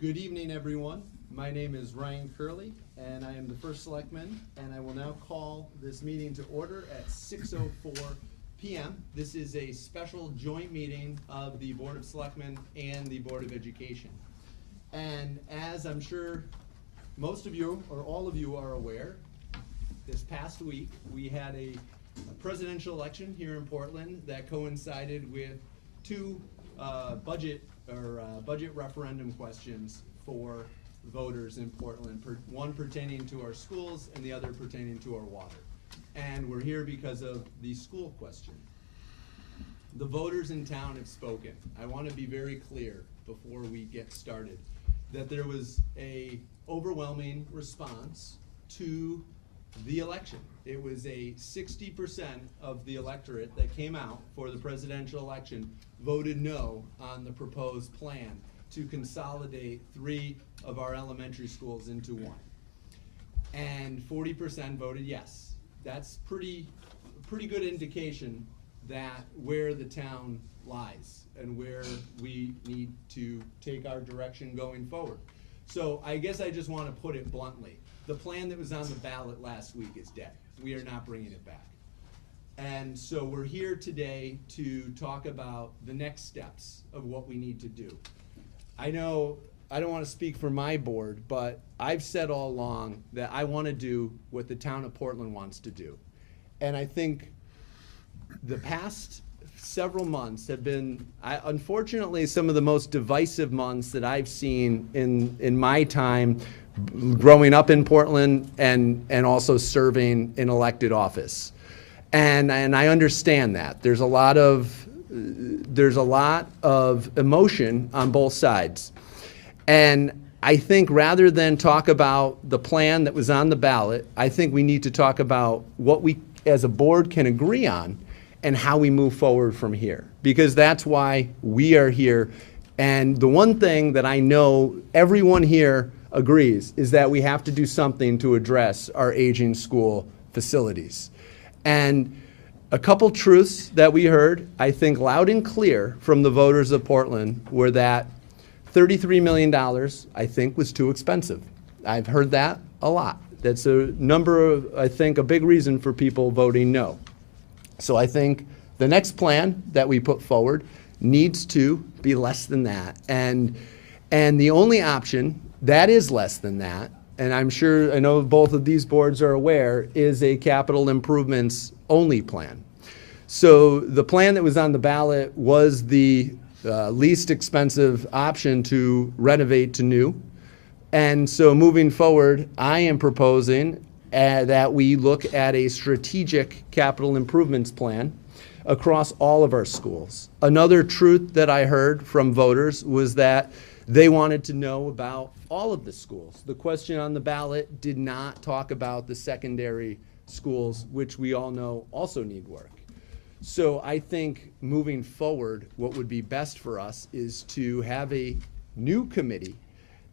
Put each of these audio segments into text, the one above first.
Good evening, everyone. My name is Ryan Curley, and I am the first selectman, and I will now call this meeting to order at 6:04 p.m. This is a special joint meeting of the Board of Selectmen and the Board of Education. And as I'm sure most of you, or all of you, are aware, this past week we had a presidential election here in Portland that coincided with two budget referendum questions for voters in Portland, one pertaining to our schools and the other pertaining to our water. And we're here because of the school question. The voters in town have spoken. I want to be very clear before we get started that there was a overwhelming response to the election. It was a 60% of the electorate that came out for the presidential election voted no on the proposed plan to consolidate 3 of our elementary schools into 1. And 40% voted yes. That's pretty good indication that where the town lies and where we need to take our direction going forward. So I guess I just want to put it bluntly. The plan that was on the ballot last week is dead. We are not bringing it back. And so we're here today to talk about the next steps of what we need to do. I know I don't want to speak for my board, but I've said all along that I want to do what the town of Portland wants to do. And I think the past several months have been, unfortunately, some of the most divisive months that I've seen in my time growing up in Portland and also serving in elected office. And I understand that. There's a lot of emotion on both sides. And I think rather than talk about the plan that was on the ballot, I think we need to talk about what we as a board can agree on and how we move forward from here. Because that's why we are here. And the one thing that I know everyone here agrees is that we have to do something to address our aging school facilities. And a couple truths that we heard, I think loud and clear from the voters of Portland, were that $33 million, I think, was too expensive. I've heard that a lot. That's a number of, I think, a big reason for people voting no. So I think the next plan that we put forward needs to be less than that. And the only option that is less than that, and I'm sure, I know both of these boards are aware, is a capital improvements only plan. So the plan that was on the ballot was the least expensive option to renovate to new. And so moving forward, I am proposing that we look at a strategic capital improvements plan across all of our schools. Another truth that I heard from voters was that they wanted to know about all of the schools. The question on the ballot did not talk about the secondary schools, which we all know also need work. So I think moving forward, what would be best for us is to have a new committee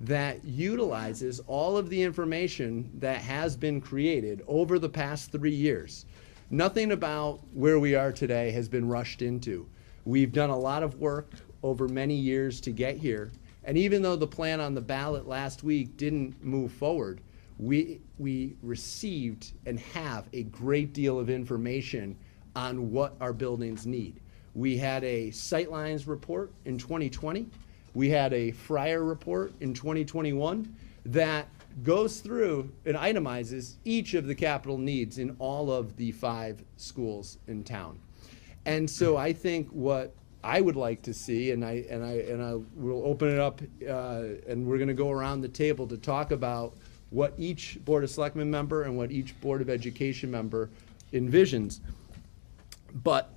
that utilizes all of the information that has been created over the past 3 years. Nothing about where we are today has been rushed into. We've done a lot of work over many years to get here. And even though the plan on the ballot last week didn't move forward, we received and have a great deal of information on what our buildings need. We had a sightlines report in 2020. We had a Fryer report in 2021 that goes through and itemizes each of the capital needs in all of the 5 schools in town. And so I think what I would like to see, and I will open it up, and we're going to go around the table to talk about what each Board of Selectmen member and what each Board of Education member envisions. But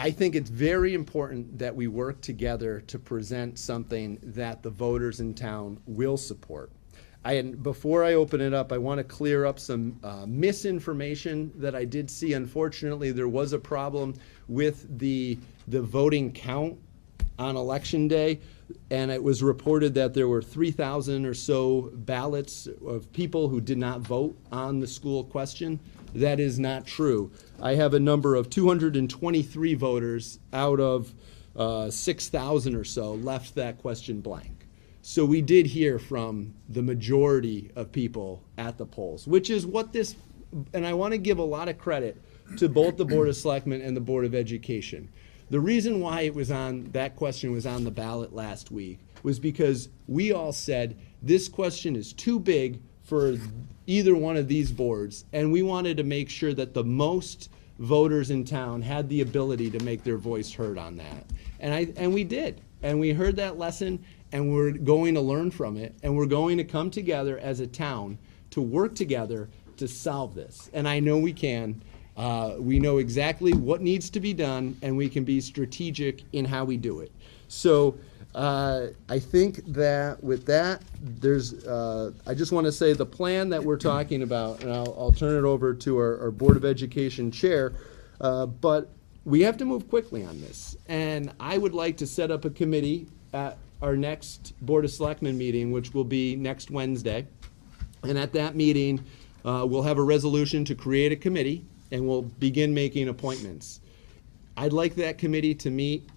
I think it's very important that we work together to present something that the voters in town will support. Before I open it up, I want to clear up some misinformation that I did see. Unfortunately, there was a problem with the voting count on election day, and it was reported that there were 3,000 or so ballots of people who did not vote on the school question. That is not true. I have a number of 223 voters out of 6,000 or so left that question blank. So we did hear from the majority of people at the polls, which is what this, and I want to give a lot of credit to both the Board of Selectmen and the Board of Education. The reason why it was on, that question was on the ballot last week was because we all said this question is too big for either one of these boards, and we wanted to make sure that the most voters in town had the ability to make their voice heard on that. And we did. And we heard that lesson, and we're going to learn from it, and we're going to come together as a town to work together to solve this. And I know we can. We know exactly what needs to be done, and we can be strategic in how we do it. So I think that with that, I just want to say the plan that we're talking about, and I'll turn it over to our Board of Education chair, but we have to move quickly on this. And I would like to set up a committee at our next Board of Selectmen meeting, which will be next Wednesday. And at that meeting, we'll have a resolution to create a committee, and we'll begin making appointments. I'd like that committee to meet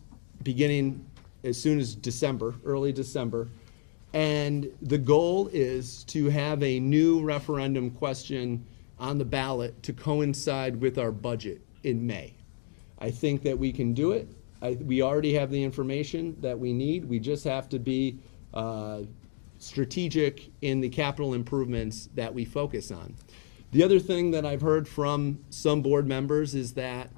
beginning as soon as December, early December. And the goal is to have a new referendum question on the ballot to coincide with our budget in May. I think that we can do it. We already have the information that we need. We just have to be strategic in the capital improvements that we focus on. The other thing that I've heard from some board members is that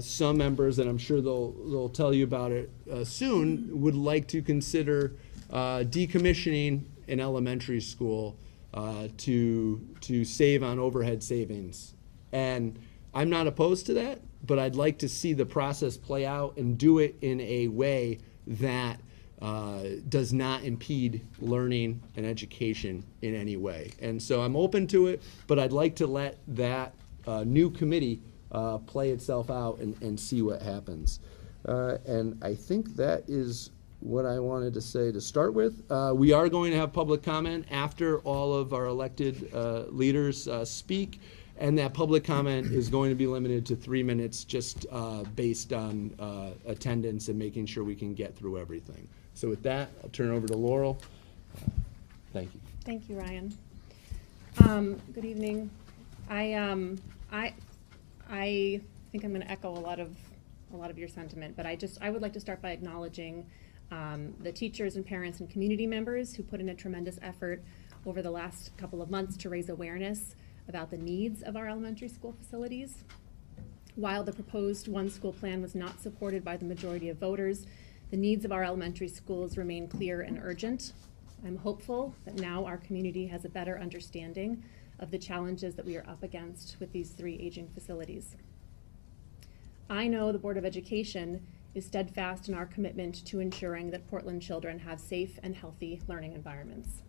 some members, and I'm sure they'll tell you about it soon, would like to consider decommissioning an elementary school to save on overhead savings. And I'm not opposed to that, but I'd like to see the process play out and do it in a way that does not impede learning and education in any way. And so I'm open to it, but I'd like to let that new committee play itself out and see what happens. And I think that is what I wanted to say to start with. We are going to have public comment after all of our elected leaders speak, and that public comment is going to be limited to 3 minutes, just based on attendance and making sure we can get through everything. So with that, I'll turn it over to Laurel. Thank you. Thank you, Ryan. Good evening. I think I'm going to echo a lot of your sentiment, but I would like to start by acknowledging the teachers and parents and community members who put in a tremendous effort over the last couple of months to raise awareness about the needs of our elementary school facilities. While the proposed one-school plan was not supported by the majority of voters, the needs of our elementary schools remain clear and urgent. I'm hopeful that now our community has a better understanding of the challenges that we are up against with these 3 aging facilities. I know the Board of Education is steadfast in our commitment to ensuring that Portland children have safe and healthy learning environments.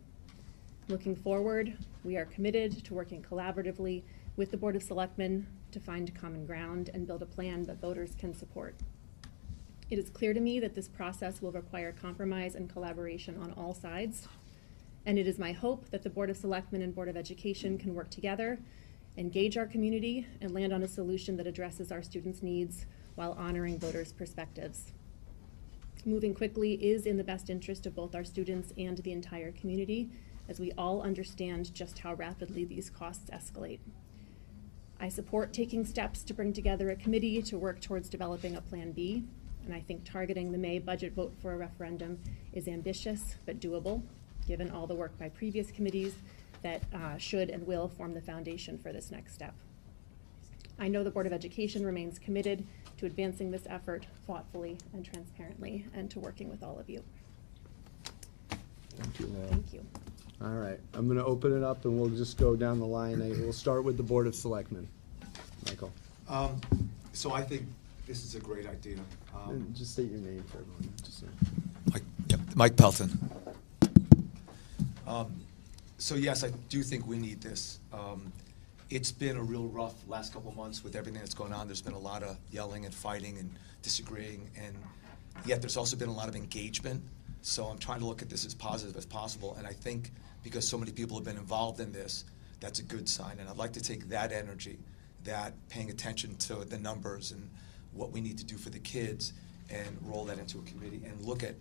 Looking forward, we are committed to working collaboratively with the Board of Selectmen to find common ground and build a plan that voters can support. It is clear to me that this process will require compromise and collaboration on all sides, and it is my hope that the Board of Selectmen and Board of Education can work together, engage our community, and land on a solution that addresses our students' needs while honoring voters' perspectives. Moving quickly is in the best interest of both our students and the entire community, as we all understand just how rapidly these costs escalate. I support taking steps to bring together a committee to work towards developing a Plan B, and I think targeting the May budget vote for a referendum is ambitious but doable, given all the work by previous committees that should and will form the foundation for this next step. I know the Board of Education remains committed to advancing this effort thoughtfully and transparently, and to working with all of you. Thank you, Laura. Thank you. All right, I'm going to open it up and we'll just go down the line. We'll start with the Board of Selectmen. Michael. So I think this is a great idea. And just state your name for everyone. Mike Pelton. So yes, I do think we need this. It's been a real rough last couple of months with everything that's going on. There's been a lot of yelling and fighting and disagreeing, and yet there's also been a lot of engagement. So I'm trying to look at this as positive as possible, and I think because so many people have been involved in this, that's a good sign. And I'd like to take that energy, that paying attention to the numbers and what we need to do for the kids, and roll that into a committee and look at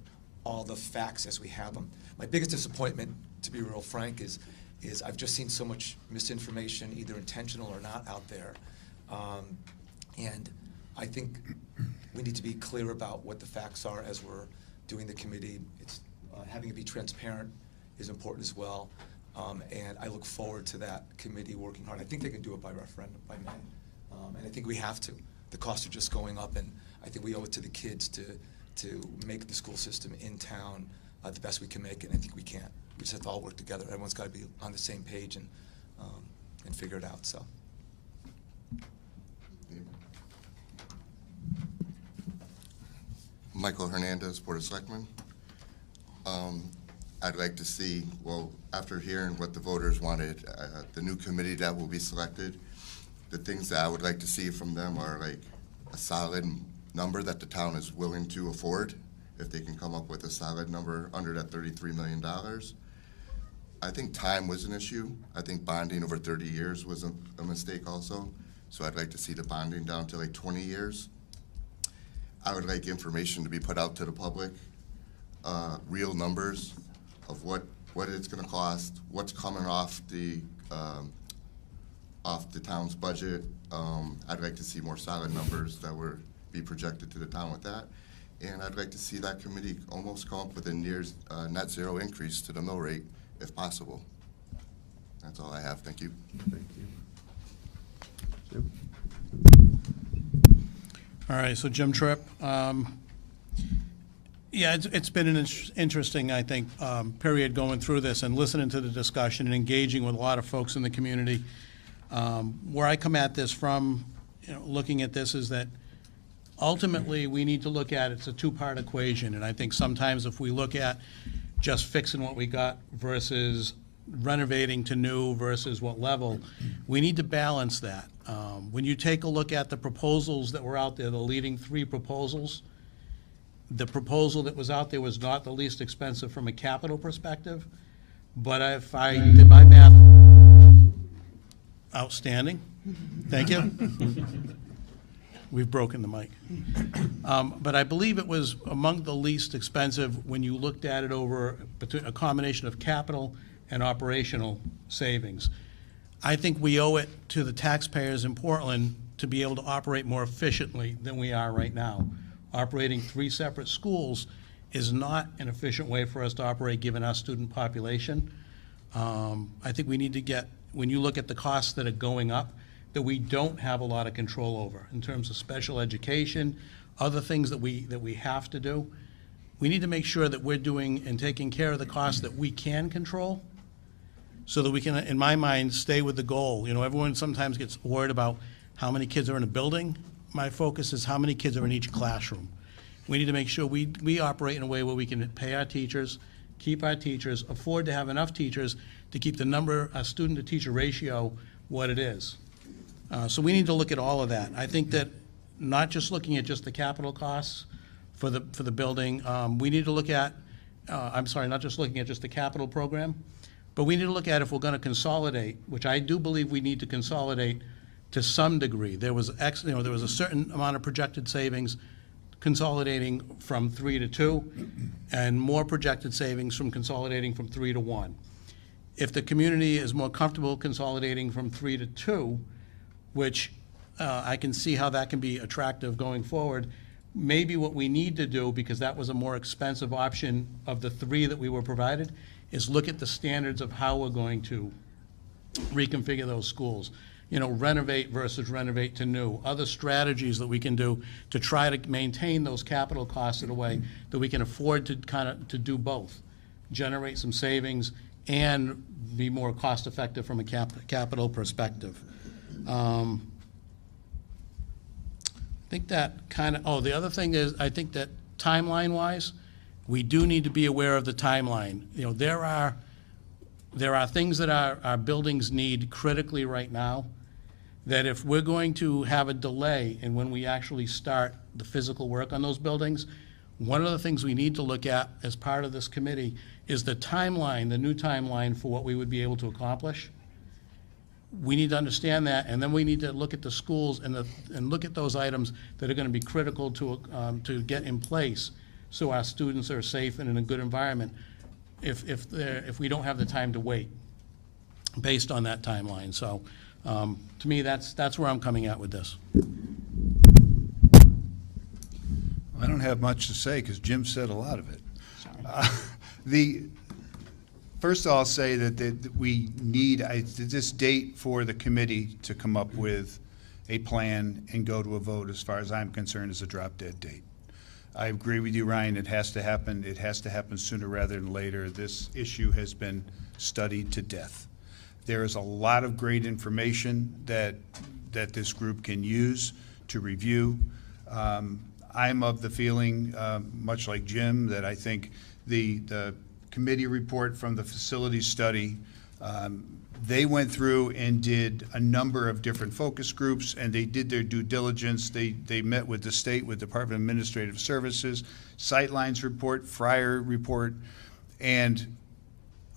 all the facts as we have them. My biggest disappointment, to be real frank, is I've just seen so much misinformation, either intentional or not, out there. And I think we need to be clear about what the facts are as we're doing the committee. It's, having it be transparent is important as well. And I look forward to that committee working hard. I think they can do it by referendum, by May. And I think we have to. The costs are just going up, and I think we owe it to the kids to make the school system in town the best we can make it, and I think we can. We just have to all work together. Everyone's got to be on the same page and figure it out, so. Michael Hernandez, Board of Selectmen. I'd like to see, well, after hearing what the voters wanted, the new committee that will be selected, the things that I would like to see from them are like a solid number that the town is willing to afford, if they can come up with a solid number under that $33 million. I think time was an issue. I think bonding over 30 years was a mistake also. So I'd like to see the bonding down to like 20 years. I would like information to be put out to the public, real numbers of what it's going to cost, what's coming off the town's budget. I'd like to see more solid numbers that would be projected to the town with that. And I'd like to see that committee almost come up with a near net zero increase to the mill rate, if possible. That's all I have. Thank you. Thank you. Jim? All right, so Jim Tripp. Yeah, it's been an interesting, I think, period going through this and listening to the discussion and engaging with a lot of folks in the community. Where I come at this from, looking at this, is that ultimately we need to look at it's a two-part equation, and I think sometimes if we look at just fixing what we got versus renovating to new versus what level, we need to balance that. When you take a look at the proposals that were out there, the leading three proposals, the proposal that was out there was not the least expensive from a capital perspective, but if I did my math, outstanding, thank you. We've broken the mic. But I believe it was among the least expensive when you looked at it over a combination of capital and operational savings. I think we owe it to the taxpayers in Portland to be able to operate more efficiently than we are right now. Operating 3 separate schools is not an efficient way for us to operate given our student population. I think we need to get, when you look at the costs that are going up, that we don't have a lot of control over in terms of special education, other things that we have to do. We need to make sure that we're doing and taking care of the costs that we can control so that we can, in my mind, stay with the goal. Everyone sometimes gets worried about how many kids are in a building. My focus is how many kids are in each classroom. We need to make sure we operate in a way where we can pay our teachers, keep our teachers, afford to have enough teachers to keep the number, student-to-teacher ratio, what it is. So we need to look at all of that. I think that not just looking at just the capital costs for the building, we need to look at, not just looking at just the capital program, but we need to look at if we're going to consolidate, which I do believe we need to consolidate to some degree. There was a certain amount of projected savings consolidating from 3 to 2, and more projected savings from consolidating from 3 to 1. If the community is more comfortable consolidating from 3 to 2, which I can see how that can be attractive going forward, maybe what we need to do, because that was a more expensive option of the 3 that we were provided, is look at the standards of how we're going to reconfigure those schools. Renovate versus renovate to new, other strategies that we can do to try to maintain those capital costs in a way that we can afford to do both, generate some savings and be more cost effective from a capital perspective. I think that the other thing is, I think that timeline-wise, we do need to be aware of the timeline. There are things that our buildings need critically right now, that if we're going to have a delay in when we actually start the physical work on those buildings, one of the things we need to look at as part of this committee is the timeline, the new timeline for what we would be able to accomplish. We need to understand that, and then we need to look at the schools and look at those items that are going to be critical to get in place so our students are safe and in a good environment if we don't have the time to wait based on that timeline. So to me, that's where I'm coming at with this. I don't have much to say because Jim said a lot of it. First I'll say that we need this date for the committee to come up with a plan and go to a vote, as far as I'm concerned, is a drop-dead date. I agree with you, Ryan. It has to happen. It has to happen sooner rather than later. This issue has been studied to death. There is a lot of great information that this group can use to review. I'm of the feeling, much like Jim, that I think the committee report from the facility study, they went through and did a number of different focus groups, and they did their due diligence. They met with the state, with Department of Administrative Services, Sightlines report, Fryer report, and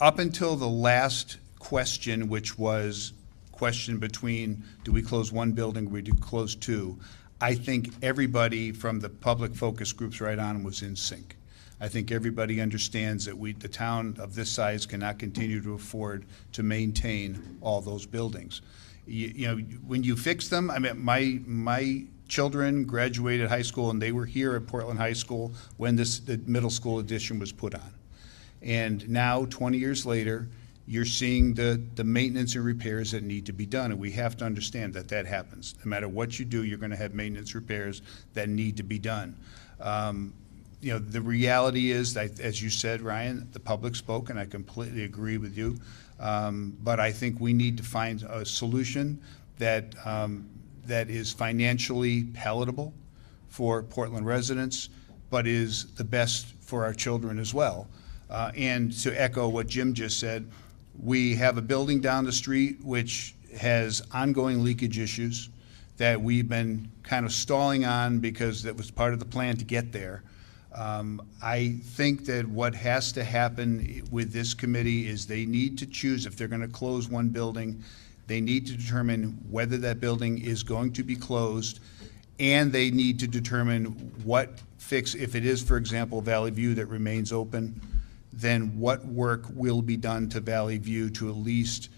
up until the last question, which was question between do we close one building or we do close two, I think everybody from the public focus groups right on was in sync. I think everybody understands that the town of this size cannot continue to afford to maintain all those buildings. You know, when you fix them, I mean, my children graduated high school and they were here at Portland High School when the middle school addition was put on. And now, 20 years later, you're seeing the maintenance and repairs that need to be done, and we have to understand that that happens. No matter what you do, you're gonna have maintenance repairs that need to be done. You know, the reality is that, as you said, Ryan, the public spoke, and I completely agree with you. But I think we need to find a solution that is financially palatable for Portland residents, but is the best for our children as well. And to echo what Jim just said, we have a building down the street which has ongoing leakage issues that we've been kind of stalling on because that was part of the plan to get there. I think that what has to happen with this committee is they need to choose, if they're going to close one building, they need to determine whether that building is going to be closed, and they need to determine what fix, if it is, for example, Valley View that remains open, then what work will be done to Valley View to at least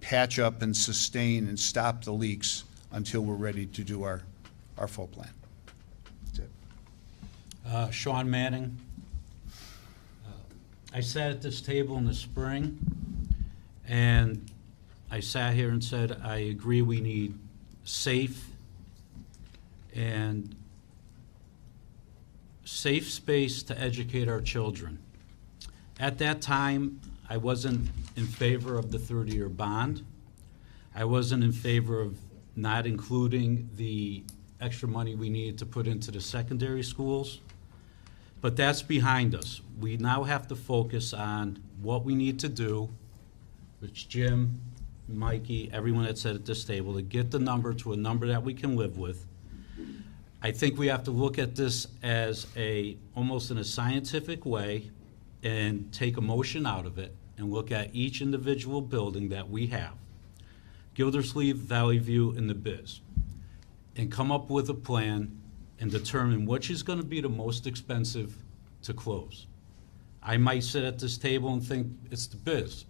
patch up and sustain and stop the leaks until we're ready to do our full plan. That's it. Sean Manning. I sat at this table in the spring, and I sat here and said, I agree we need safe space to educate our children. At that time, I wasn't in favor of the 30-year bond. I wasn't in favor of not including the extra money we needed to put into the secondary schools. But that's behind us. We now have to focus on what we need to do, which Jim, Mikey, everyone that said at this table, to get the number to a number that we can live with. I think we have to look at this as almost in a scientific way and take emotion out of it and look at each individual building that we have, Gildersleeve, Valley View, and the Biz, and come up with a plan and determine which is going to be the most expensive to close. I might sit at this table and think it's the Biz.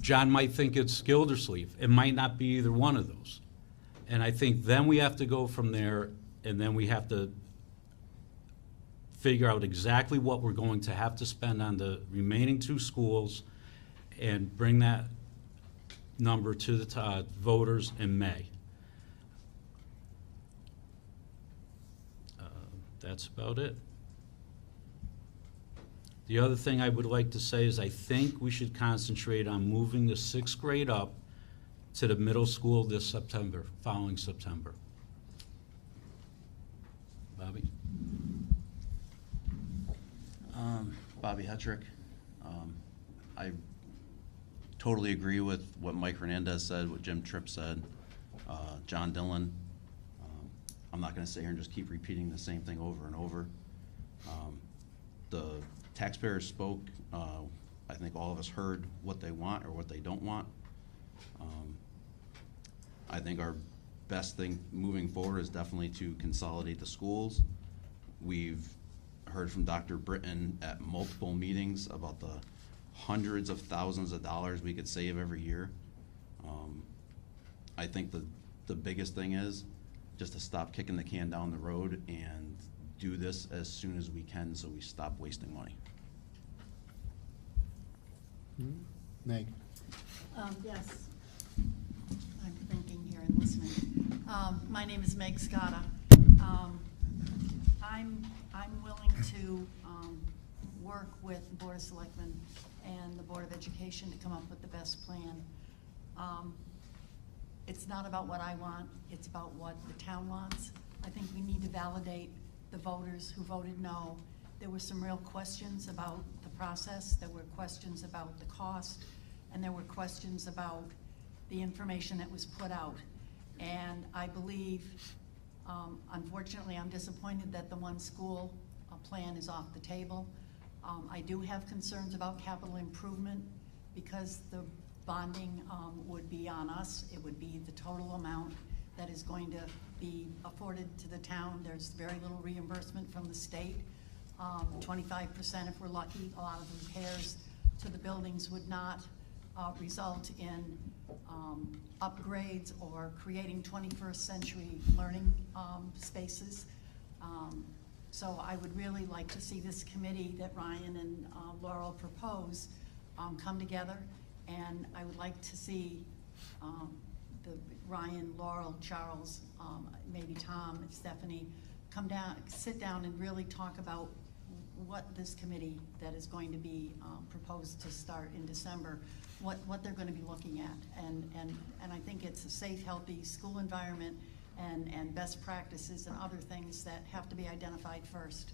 John might think it's Gildersleeve. It might not be either one of those. And I think then we have to go from there, and then we have to figure out exactly what we're going to have to spend on the remaining two schools and bring that number to the voters in May. That's about it. The other thing I would like to say is I think we should concentrate on moving the 6th grade up to the middle school this September, following September. Bobby? Bobby Hetrick. I totally agree with what Mike Hernandez said, what Jim Tripp said, John Dillon. I'm not going to sit here and just keep repeating the same thing over and over. The taxpayers spoke. I think all of us heard what they want or what they don't want. I think our best thing moving forward is definitely to consolidate the schools. We've heard from Dr. Britton at multiple meetings about the hundreds of thousands of dollars we could save every year. I think the biggest thing is just to stop kicking the can down the road and do this as soon as we can so we stop wasting money. Meg? Yes. I'm thinking here and listening. My name is Meg Scotta. I'm willing to work with the Board of Selectmen and the Board of Education to come up with the best plan. It's not about what I want, it's about what the town wants. I think we need to validate the voters who voted no. There were some real questions about the process, there were questions about the cost, and there were questions about the information that was put out. And I believe, unfortunately, I'm disappointed that the one school plan is off the table. I do have concerns about capital improvement because the bonding would be on us. It would be the total amount that is going to be afforded to the town. There's very little reimbursement from the state. 25% if we're lucky. A lot of repairs to the buildings would not result in upgrades or creating 21st century learning spaces. So I would really like to see this committee that Ryan and Laurel propose come together, and I would like to see the Ryan, Laurel, Charles, maybe Tom, Stephanie, come down, sit down and really talk about what this committee that is going to be proposed to start in December, what they're going to be looking at. And I think it's a safe, healthy school environment and best practices and other things that have to be identified first.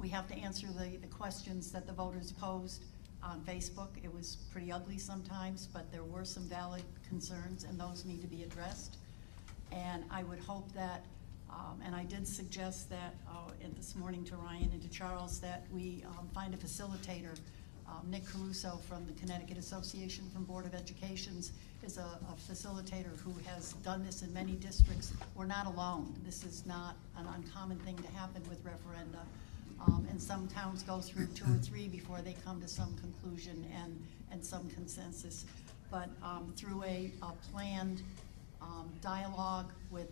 We have to answer the questions that the voters posed on Facebook. It was pretty ugly sometimes, but there were some valid concerns, and those need to be addressed. And I would hope that, and I did suggest that this morning to Ryan and to Charles, that we find a facilitator. Nick Caruso from the Connecticut Association from Board of Educations is a facilitator who has done this in many districts. We're not alone. This is not an uncommon thing to happen with referenda. And some towns go through 2 or 3 before they come to some conclusion and some consensus. But through a planned dialogue with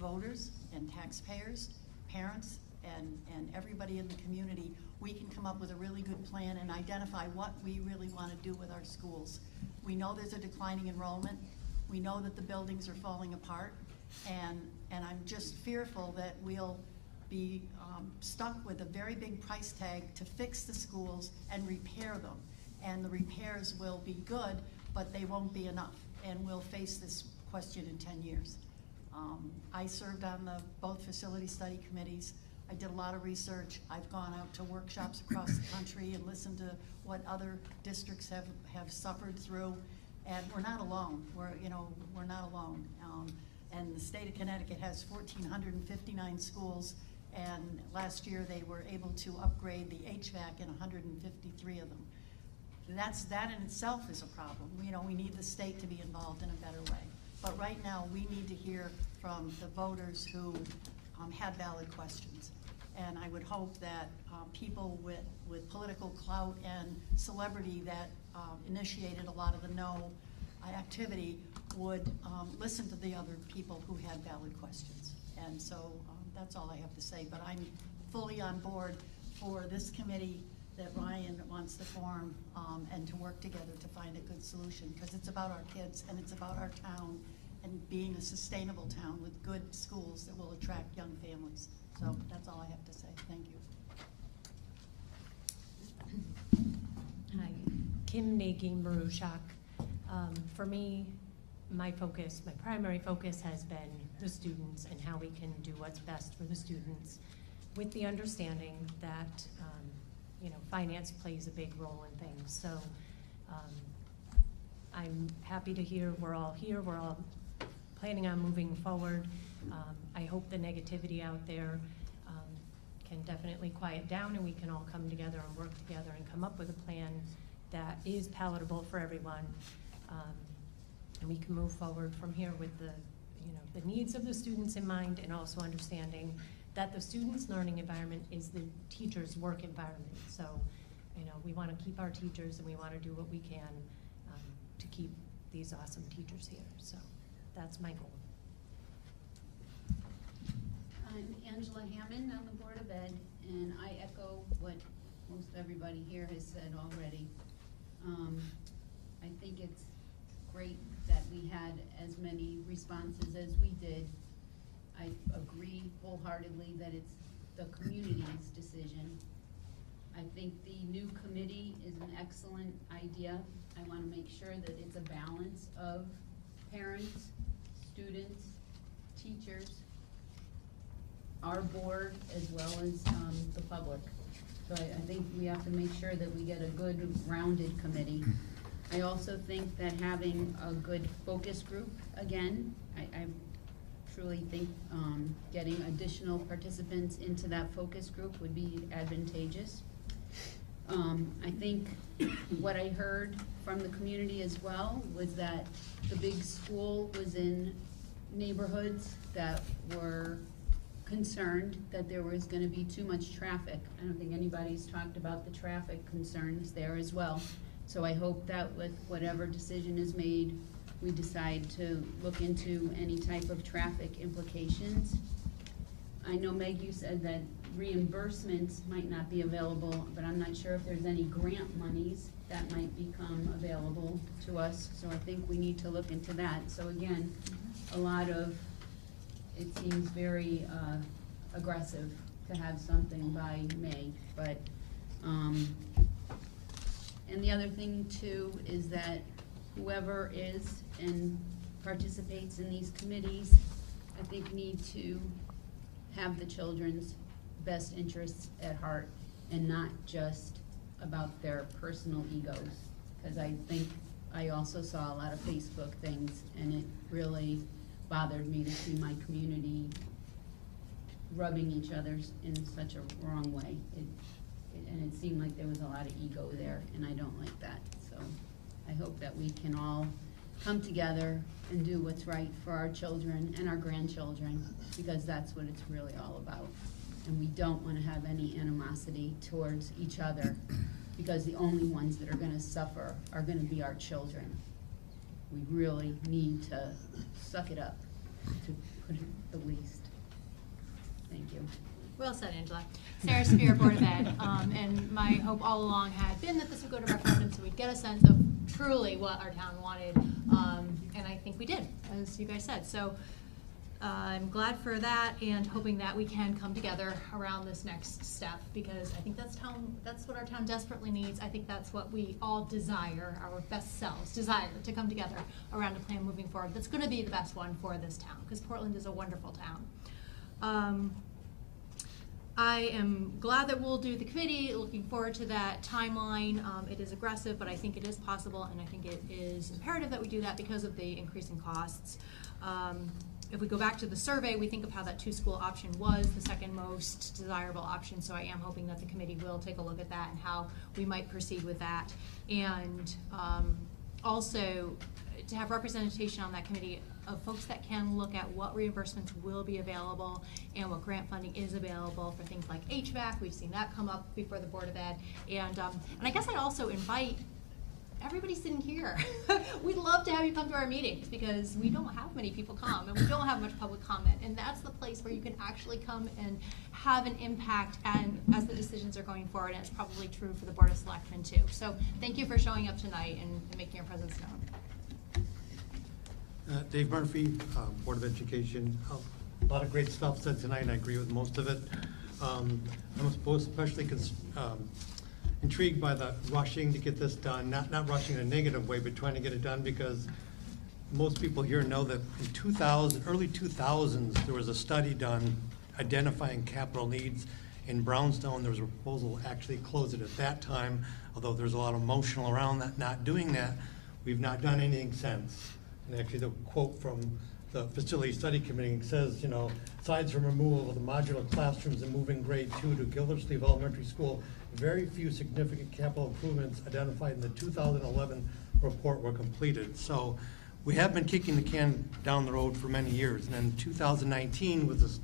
voters and taxpayers, parents, and everybody in the community, we can come up with a really good plan and identify what we really want to do with our schools. We know there's a declining enrollment. We know that the buildings are falling apart, and I'm just fearful that we'll be stuck with a very big price tag to fix the schools and repair them. And the repairs will be good, but they won't be enough, and we'll face this question in 10 years. I served on both facility study committees. I did a lot of research. I've gone out to workshops across the country and listened to what other districts have suffered through, and we're not alone. We're not alone. And the state of Connecticut has 1,459 schools, and last year they were able to upgrade the HVAC in 153 of them. That in itself is a problem. We need the state to be involved in a better way. But right now, we need to hear from the voters who had valid questions. And I would hope that people with political clout and celebrity that initiated a lot of the no activity would listen to the other people who had valid questions. And so that's all I have to say. But I'm fully on board for this committee that Ryan wants to form and to work together to find a good solution, because it's about our kids and it's about our town and being a sustainable town with good schools that will attract young families. So that's all I have to say. Thank you. Hi, Kim Nagy Marushak. For me, my primary focus has been the students and how we can do what's best for the students, with the understanding that finance plays a big role in things. So I'm happy to hear we're all here. We're all planning on moving forward. I hope the negativity out there can definitely quiet down, and we can all come together and work together and come up with a plan that is palatable for everyone. And we can move forward from here with the needs of the students in mind, and also understanding that the student's learning environment is the teacher's work environment. So, you know, we want to keep our teachers and we want to do what we can to keep these awesome teachers here. So that's my goal. I'm Angela Hammond on the Board of Ed, and I echo what most everybody here has said already. I think it's great that we had as many responses as we did. I agree wholeheartedly that it's the community's decision. I think the new committee is an excellent idea. I want to make sure that it's a balance of parents, students, teachers, our board, as well as the public. So I think we have to make sure that we get a good rounded committee. I also think that having a good focus group, again, I truly think getting additional participants into that focus group would be advantageous. I think what I heard from the community as well was that the big school was in neighborhoods that were concerned that there was gonna be too much traffic. I don't think anybody's talked about the traffic concerns there as well. So I hope that with whatever decision is made, we decide to look into any type of traffic implications. I know, Meg, you said that reimbursements might not be available, but I'm not sure if there's any grant monies that might become available to us. So I think we need to look into that. So again, a lot of, it seems very aggressive to have something by May, but, and the other thing too is that whoever is and participates in these committees, I think need to have the children's best interests at heart and not just about their personal egos. Because I think I also saw a lot of Facebook things, and it really bothered me to see my community rubbing each other in such a wrong way. And it seemed like there was a lot of ego there, and I don't like that. So I hope that we can all come together and do what's right for our children and our grandchildren, because that's what it's really all about. And we don't want to have any animosity towards each other, because the only ones that are going to suffer are going to be our children. We really need to suck it up, to put it the least. Thank you. Well said, Angela. Sarah Spear, Board of Ed, and my hope all along had been that this would go to referendum so we'd get a sense of truly what our town wanted, and I think we did, as you guys said. So I'm glad for that and hoping that we can come together around this next step, because I think that's what our town desperately needs. I think that's what we all desire, our best selves desire, to come together around a plan moving forward that's going to be the best one for this town, because Portland is a wonderful town. I am glad that we'll do the committee, looking forward to that timeline. It is aggressive, but I think it is possible, and I think it is imperative that we do that because of the increasing costs. If we go back to the survey, we think of how that two-school option was the second most desirable option, so I am hoping that the committee will take a look at that and how we might proceed with that. And also, to have representation on that committee of folks that can look at what reimbursements will be available and what grant funding is available for things like HVAC. We've seen that come up before the Board of Ed. And I guess I'd also invite everybody sitting here. We'd love to have you come to our meetings, because we don't have many people come and we don't have much public comment. And that's the place where you can actually come and have an impact and as the decisions are going forward. And it's probably true for the Board of Selectmen too. So thank you for showing up tonight and making your presence known. Dave Murphy, Board of Education. A lot of great stuff said tonight, and I agree with most of it. I'm especially intrigued by the rushing to get this done, not rushing in a negative way, but trying to get it done, because most people here know that in early 2000s, there was a study done identifying capital needs in Brownstone. There was a proposal to actually close it at that time, although there's a lot of emotional around that, not doing that. We've not done anything since. And actually the quote from the Facility Study Committee says, you know, aside from removal of the modular classrooms and moving grade 2 to Gildersleeve Elementary School, very few significant capital improvements identified in the 2011 report were completed. So we have been kicking the can down the road for many years. And in 2019, with this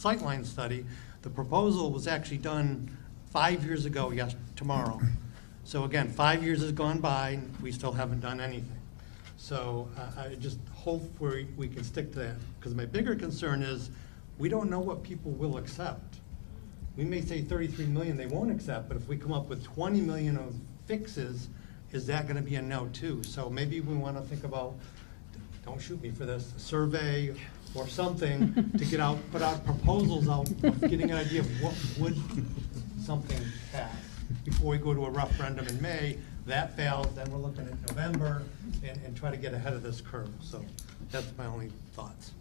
sightline study. The proposal was actually done 5 years ago, tomorrow. So again, 5 years has gone by, and we still haven't done anything. So I just hope we can stick to that, because my bigger concern is, we don't know what people will accept. We may say 33 million they won't accept, but if we come up with 20 million of fixes, is that gonna be a no too? So maybe we wanna think about, don't shoot me for this, a survey or something to put out proposals out, of getting an idea of what would something pass before we go to a referendum in May. That fails, then we're looking at November and try to get ahead of this curve. So that's my only thoughts.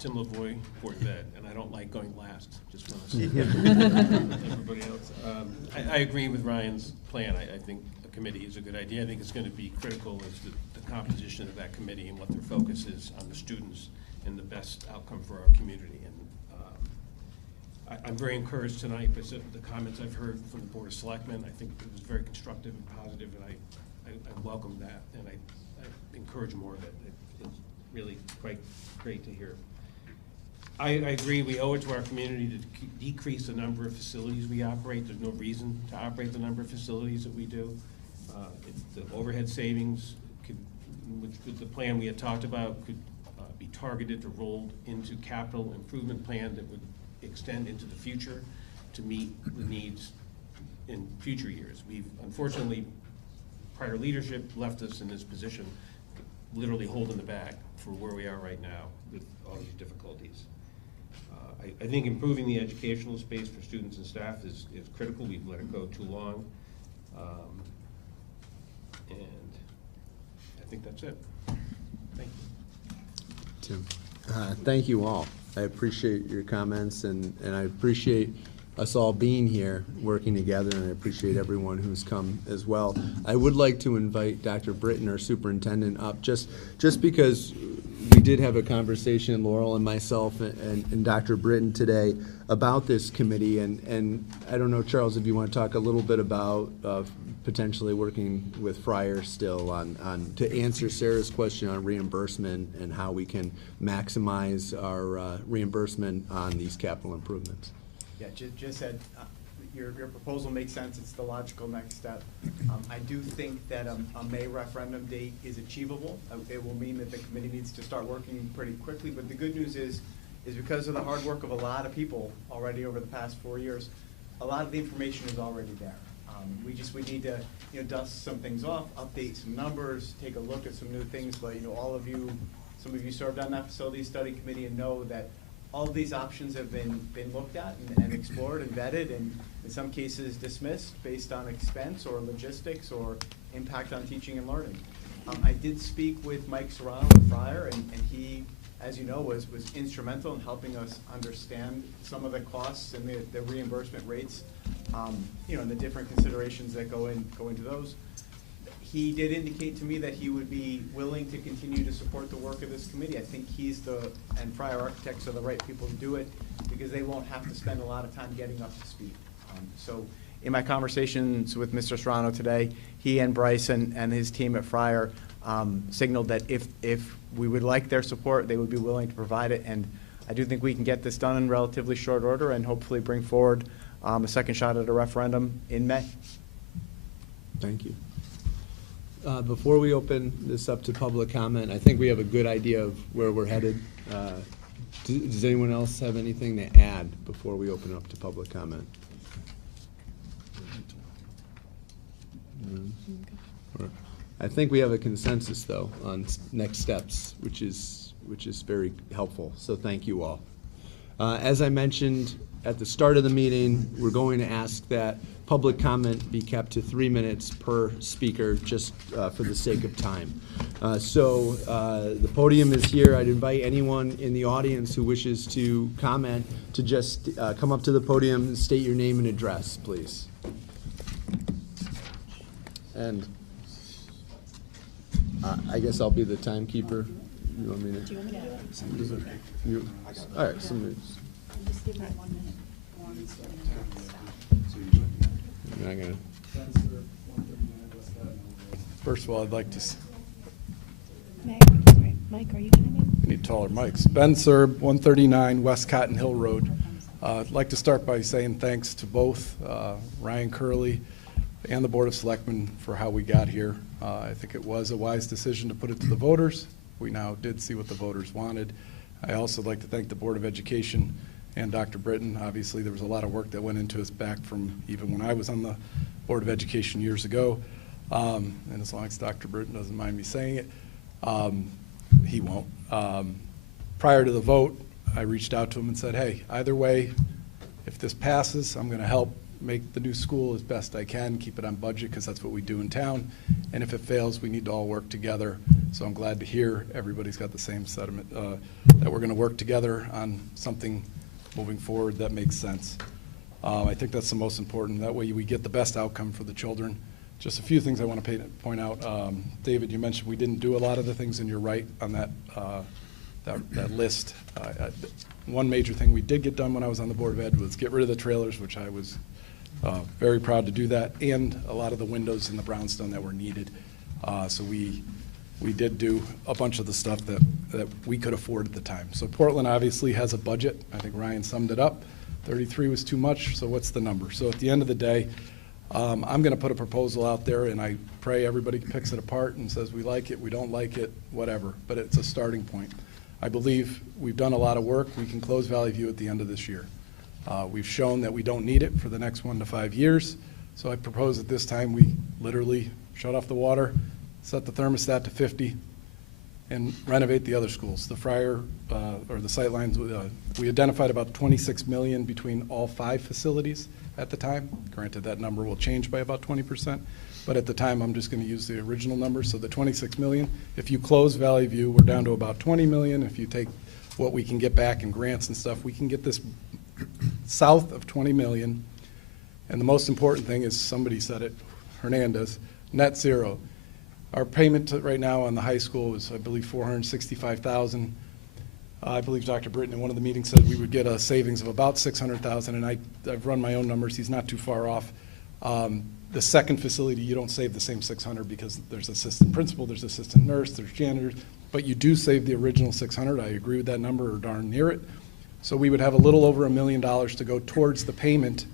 Tim Lavoie, Board of Ed, and I don't like going last, just want to say everybody else. I agree with Ryan's plan. I think a committee is a good idea. I think it's going to be critical as to the composition of that committee and what their focus is on the students and the best outcome for our community. And I'm very encouraged tonight by the comments I've heard from the Board of Selectmen. I think it was very constructive and positive, and I welcome that, and I encourage more of it. It's really quite great to hear. I agree, we owe it to our community to decrease the number of facilities we operate. There's no reason to operate the number of facilities that we do. The overhead savings, which with the plan we had talked about, could be targeted or rolled into capital improvement plan that would extend into the future to meet the needs in future years. We've, unfortunately, prior leadership left us in this position, literally holding the bag for where we are right now with all these difficulties. I think improving the educational space for students and staff is critical. We've let it go too long. And I think that's it. Thank you. Tim. Thank you all. I appreciate your comments, and I appreciate us all being here, working together, and I appreciate everyone who's come as well. I would like to invite Dr. Britton, our superintendent, up, just because we did have a conversation, Laurel and myself and Dr. Britton today, about this committee, and I don't know, Charles, if you want to talk a little bit about potentially working with Fryer still on to answer Sarah's question on reimbursement and how we can maximize our reimbursement on these capital improvements. Yeah, just said, your proposal makes sense. It's the logical next step. I do think that a May referendum date is achievable. It will mean that the committee needs to start working pretty quickly, but the good news is because of the hard work of a lot of people already over the past 4 years, a lot of the information is already there. We need to, dust some things off, update some numbers, take a look at some new things, but, all of you, some of you served on that facility study committee and know that all of these options have been looked at and explored and vetted, and in some cases dismissed based on expense or logistics or impact on teaching and learning. I did speak with Mike Serrano of Fryer, and he, as you know, was instrumental in helping us understand some of the costs and the reimbursement rates, and the different considerations that go into those. He did indicate to me that he would be willing to continue to support the work of this committee. I think and Fryer Architects are the right people to do it, because they won't have to spend a lot of time getting up to speed. So in my conversations with Mr. Serrano today, he and Bryce and his team at Fryer signaled that if we would like their support, they would be willing to provide it. And I do think we can get this done in relatively short order and hopefully bring forward a second shot at a referendum in May. Thank you. Before we open this up to public comment, I think we have a good idea of where we're headed. Does anyone else have anything to add before we open up to public comment? I think we have a consensus, though, on next steps, which is very helpful. So thank you all. As I mentioned at the start of the meeting, we're going to ask that public comment be kept to 3 minutes per speaker, just for the sake of time. So the podium is here. I'd invite anyone in the audience who wishes to comment to just come up to the podium and state your name and address, please. And I guess I'll be the timekeeper. You want me to? Do you want me to do it? All right, somebody. Just give me 1 minute. I'm not gonna. First of all, I'd like to. Sorry, Mike, are you going to? need taller mics. Ben Serb, 139 West Cotton Hill Road. I'd like to start by saying thanks to both Ryan Curley and the Board of Selectmen for how we got here. I think it was a wise decision to put it to the voters. We now did see what the voters wanted. I also like to thank the Board of Education and Dr. Britton. Obviously, there was a lot of work that went into us back from even when I was on the Board of Education years ago. And as long as Dr. Britton doesn't mind me saying it, he won't. Prior to the vote, I reached out to him and said, hey, either way, if this passes, I'm going to help make the new school as best I can, keep it on budget, because that's what we do in town. And if it fails, we need to all work together. So I'm glad to hear everybody's got the same sentiment, that we're going to work together on something moving forward that makes sense. I think that's the most important. That way we get the best outcome for the children. Just a few things I want to point out. David, you mentioned we didn't do a lot of the things, and you're right on that, that list. One major thing we did get done when I was on the Board of Ed was get rid of the trailers, which I was very proud to do that, and a lot of the windows in the brownstone that were needed. So we did do a bunch of the stuff that we could afford at the time. So Portland obviously has a budget. I think Ryan summed it up. 33 was too much, so what's the number? So at the end of the day, I'm going to put a proposal out there, and I pray everybody picks it apart and says we like it, we don't like it, whatever. But it's a starting point. I believe we've done a lot of work. We can close Valley View at the end of this year. We've shown that we don't need it for the next 1 to 5 years. So I propose at this time we literally shut off the water, set the thermostat to 50, and renovate the other schools. The Friar, or the sightlines, we identified about $26 million between all 5 facilities at the time. Granted, that number will change by about 20%, but at the time, I'm just going to use the original number. So the $26 million, if you close Valley View, we're down to about $20 million. If you take what we can get back in grants and stuff, we can get this south of $20 million. And the most important thing is, somebody said it, Hernandez, net zero. Our payment right now on the high school is, I believe, $465,000. I believe Dr. Britton in one of the meetings said we would get a savings of about $600,000, and I've run my own numbers. He's not too far off. The second facility, you don't save the same $600 because there's assistant principal, there's assistant nurse, there's janitors, but you do save the original $600. I agree with that number, or darn near it. So we would have a little over $1 million to go towards the payment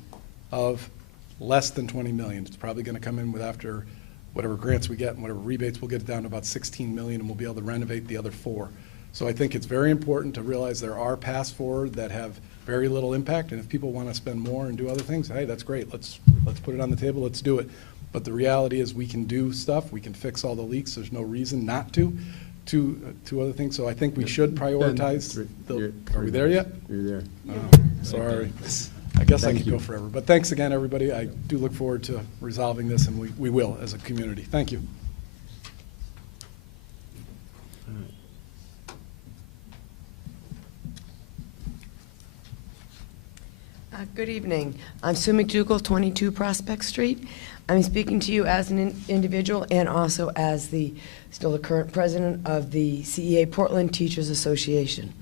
of less than $20 million. It's probably going to come in with, after whatever grants we get and whatever rebates, we'll get it down to about $16 million, and we'll be able to renovate the other 4. So I think it's very important to realize there are paths forward that have very little impact, and if people want to spend more and do other things, hey, that's great. Let's put it on the table. Let's do it. But the reality is we can do stuff. We can fix all the leaks. There's no reason not to other things. So I think we should prioritize. Are we there yet? You're there. Oh, sorry. I guess I Thank could you. go forever. But thanks again, everybody. I do look forward to resolving this, and we will as a community. Thank you. Good evening. I'm Sue McDougall, 22 Prospect Street. I'm speaking to you as an individual and also as still the current president of the CEA Portland Teachers Association.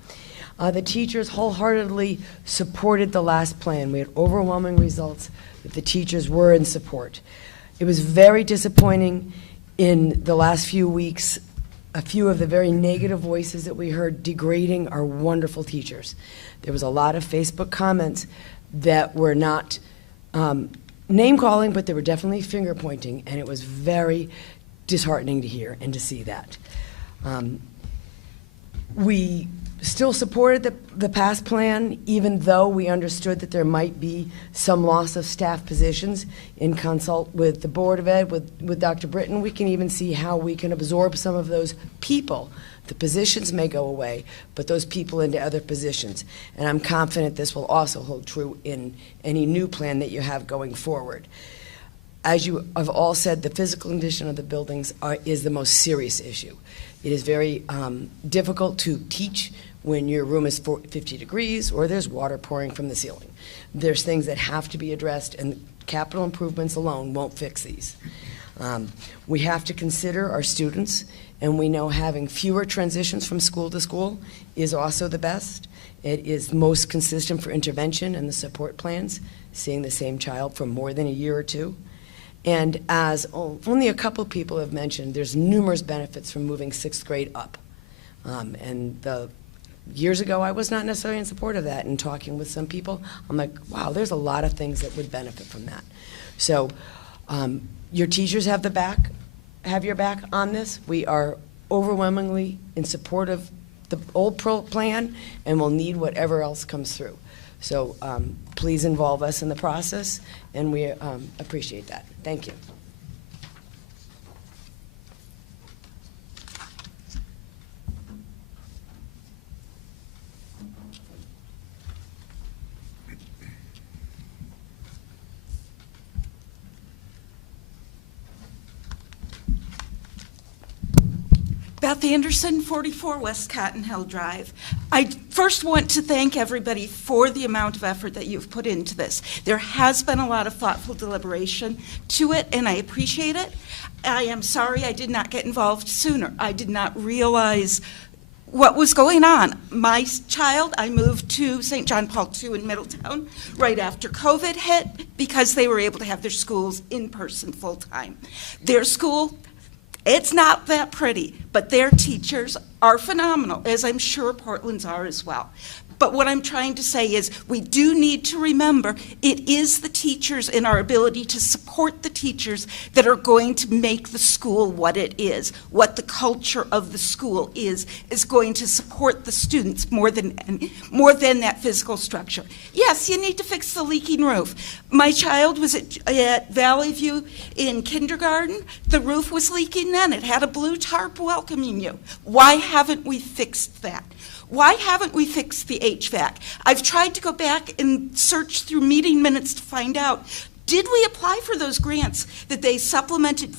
The teachers wholeheartedly supported the last plan. We had overwhelming results that the teachers were in support. It was very disappointing in the last few weeks, a few of the very negative voices that we heard degrading our wonderful teachers. There was a lot of Facebook comments that were not name-calling, but they were definitely finger-pointing, and it was very disheartening to hear and to see that. We still supported the past plan, even though we understood that there might be some loss of staff positions. In consult with the Board of Ed, with Dr. Britton, we can even see how we can absorb some of those people. The positions may go away, but those people into other positions. And I'm confident this will also hold true in any new plan that you have going forward. As you have all said, the physical condition of the buildings is the most serious issue. It is very difficult to teach when your room is 50 degrees or there's water pouring from the ceiling. There's things that have to be addressed, and capital improvements alone won't fix these. We have to consider our students, and we know having fewer transitions from school to school is also the best. It is most consistent for intervention and the support plans, seeing the same child for more than a year or two. And as only a couple people have mentioned, there's numerous benefits from moving 6th grade up. And years ago, I was not necessarily in support of that, and talking with some people, I'm like, wow, there's a lot of things that would benefit from that. So your teachers have your back on this. We are overwhelmingly in support of the old plan, and we'll need whatever else comes through. So please involve us in the process, and we appreciate that. Thank you. Beth Anderson, 44 West Cotton Hill Drive. I first want to thank everybody for the amount of effort that you've put into this. There has been a lot of thoughtful deliberation to it, and I appreciate it. I am sorry I did not get involved sooner. I did not realize what was going on. My child, I moved to St. John Paul II in Middletown right after COVID hit because they were able to have their schools in person full time. Their school, it's not that pretty, but their teachers are phenomenal, as I'm sure Portland's are as well. But what I'm trying to say is we do need to remember it is the teachers and our ability to support the teachers that are going to make the school what it is, what the culture of the school is going to support the students more than that physical structure. Yes, you need to fix the leaking roof. My child was at Valley View in kindergarten. The roof was leaking then. It had a blue tarp welcoming you. Why haven't we fixed that? Why haven't we fixed the HVAC? I've tried to go back and search through meeting minutes to find out, did we apply for those grants that they supplemented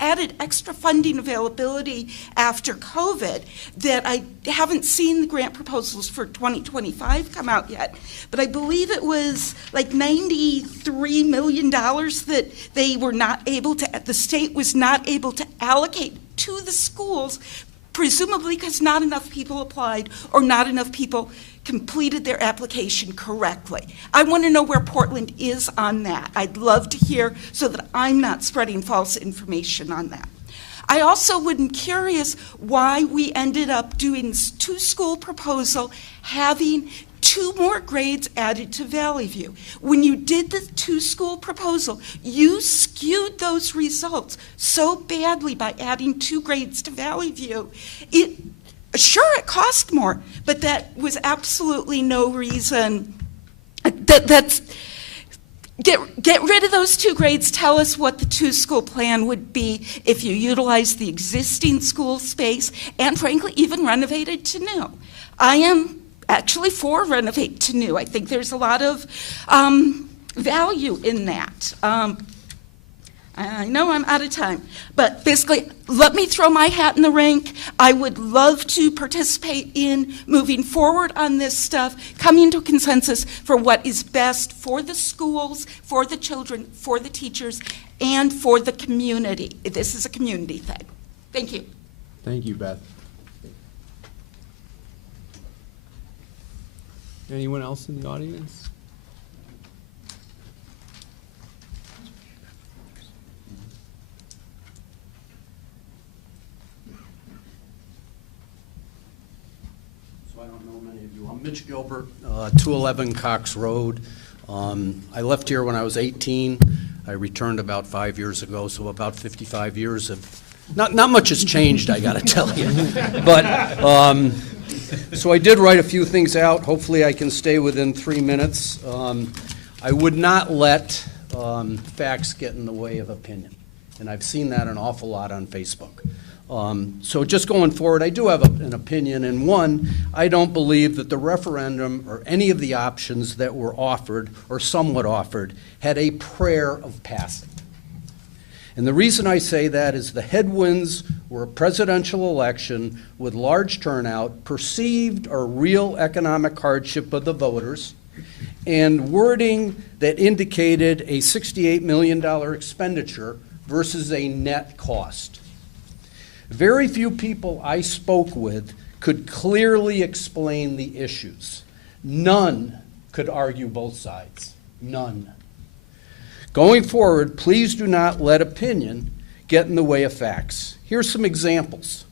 added extra funding availability after COVID that I haven't seen the grant proposals for 2025 come out yet. But I believe it was like $93 million that they were not able to, the state was not able to allocate to the schools, presumably because not enough people applied or not enough people completed their application correctly. I want to know where Portland is on that. I'd love to hear so that I'm not spreading false information on that. I also would be curious why we ended up doing two-school proposal, having 2 more grades added to Valley View. When you did the 2-school proposal, you skewed those results so badly by adding 2 grades to Valley View. Sure, it cost more, but that was absolutely no reason. Get rid of those 2 grades. Tell us what the 2-school plan would be if you utilize the existing school space and, frankly, even renovated to new. I am actually for renovate to new. I think there's a lot of value in that. I know I'm out of time, but basically, let me throw my hat in the ring. I would love to participate in moving forward on this stuff, coming to a consensus for what is best for the schools, for the children, for the teachers, and for the community. This is a community thing. Thank you. Thank you, Beth. Anyone else in the audience? So I don't know many of you. I'm Mitch Gilbert, 211 Cox Road. I left here when I was 18. I returned about 5 years ago, so about 55 years of, not much has changed, I gotta tell you. But, so I did write a few things out. Hopefully I can stay within 3 minutes. I would not let facts get in the way of opinion. And I've seen that an awful lot on Facebook. So just going forward, I do have an opinion. And one, I don't believe that the referendum or any of the options that were offered or somewhat offered had a prayer of passing. And the reason I say that is the headwinds were a presidential election with large turnout, perceived or real economic hardship of the voters, and wording that indicated a $68 million expenditure versus a net cost. Very few people I spoke with could clearly explain the issues. None could argue both sides. None. Going forward, please do not let opinion get in the way of facts. Here's some examples.